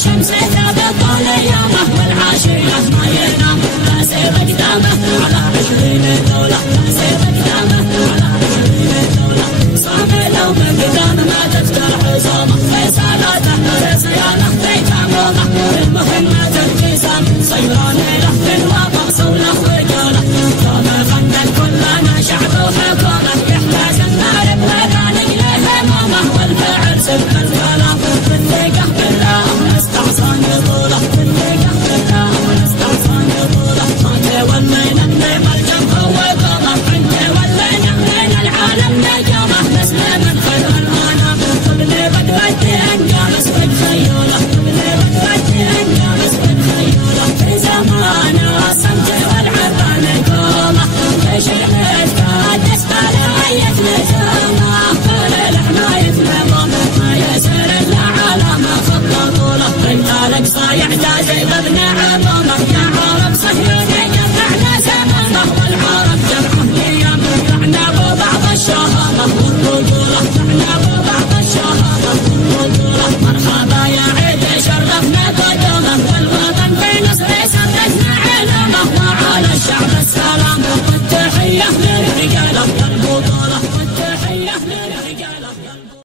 الشمس ثابت طول ايامه والعاشقه ما ينام ناسب اقدامه على 20 دوله ناسب اقدامه على 20 دوله صامله وبقدامه ما تفتر عظامه في صلاته في صيانه في تعمومه في المهمات التزام صيران له في الواقع صوله